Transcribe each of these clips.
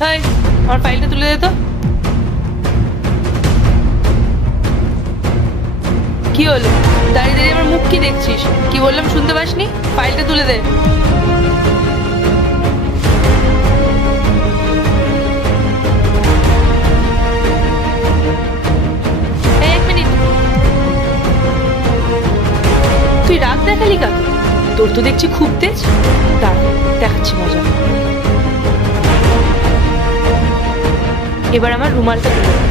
High, আমার ফাইলটা তুলে দে তো। কি হলো? দাঁড়িয়ে দাঁড়িয়ে আমার মুখ কি দেখছিস? কি বললাম শুনতে পাসনি? ফাইলটা তুলে দে। এই, এক মিনিট। তুই রাগ দেখালি কাকে? তোর তো দেখছি খুব তেজ। দাঁড়া, দেখাচ্ছি মজা। এবার আমার রুমালটা তুলে দে।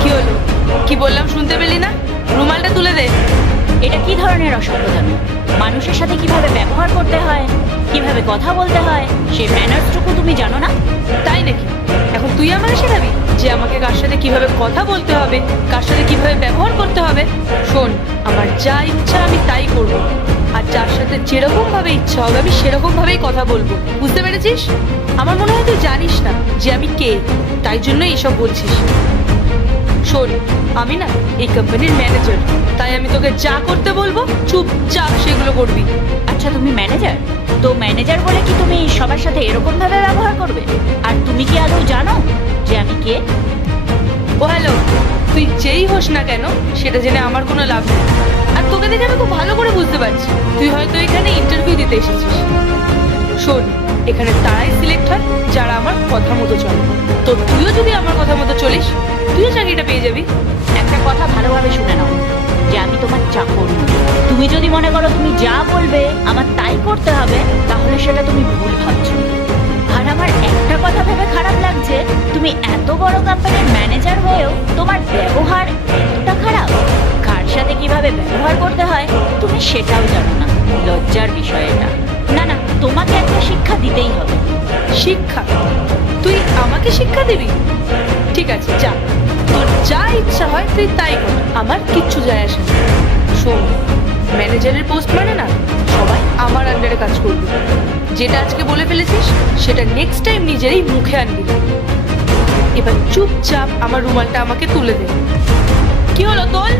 কি হলো? কি বললাম শুনতে পেলি না? রুমালটা তুলে দে। এটা কি ধরনের অসভ্যতা? মানুষের সাথে কিভাবে ব্যবহার করতে হয়, কিভাবে কথা বলতে হয়, সেই ম্যানার্সটুকু তুমি জানো না? তাই নাকি? এখন তুই আমাকে শেখাবি যে আমাকে কার সাথে কিভাবে কথা বলতে হবে, কার সাথে কিভাবে ব্যবহার করতে হবে? শোন, আমার যা ইচ্ছা আমি তাই করব, আর যার সাথে যেরকম ভাবে ইচ্ছা হবে আমি সেরকম ভাবেই কথা বলবো। বুঝতে পেরেছিস? আমার মনে হয় তুই জানিস না যে আমি কে, তাই জন্য এইসব বলছিস। শোন, আমি না এই কোম্পানির ম্যানেজার, তাই আমি তোকে যা করতে বলবো চুপচাপ সেগুলো করবি। আচ্ছা, তুমি ম্যানেজার? তো ম্যানেজার বলে কি তুমি সবার সাথে এরকম ভাবে ব্যবহার করবে? আর তুমি কি আদৌ জানো যে আমি কে? ও হ্যালো, তুই যেই হোস না কেন সেটা জেনে আমার কোনো লাভ নেই। আর তোকে দেখে আমি খুব ভালো করে বুঝতে পারছি তুই হয়তো এখানে ইন্টারভিউ দিতে এসেছিস। শোন, এখানে তারাই সিলেক্ট হয় যারা আমার কথা মতো চলে। তো তুইও যদি আমার কথা মতো চলিস, তুইও চাকরিটা পেয়ে যাবি। একটা কথা ভালোভাবে শুনে নাও, যে আমি তোমার চাকর নই। তুমি যদি মনে করো তুমি যা বলবে আমার তাই করতে হবে, তাহলে সেটা তুমি ভুল ভাবছো। আর আমার একটা কথা ভেবে খারাপ লাগছে, তুমি এত বড় কোম্পানির ম্যানেজার হয়েও তোমার ব্যবহার এতটা খারাপ। কার সাথে কিভাবে ব্যবহার করতে হয় তুমি সেটাও জানো না। লজ্জার বিষয় এটা। না না, তোমাকে একটা শিক্ষা দিতেই হবে। শিক্ষা? তুই আমাকে শিক্ষা দিবি? ঠিক আছে, যা, তোর যা ইচ্ছা হয় তুই তাই কর, আমার কিচ্ছু যায় আসে না। শোন, ম্যানেজারের পোস্ট মানে না সবাই আমার আন্ডারে কাজ করবে। যেটা আজকে বলে ফেলেছিস সেটা নেক্সট টাইম নিজেরই মুখে আনবি। এবার চুপচাপ আমার রুমালটা আমাকে তুলে দে। কি হলো তোর?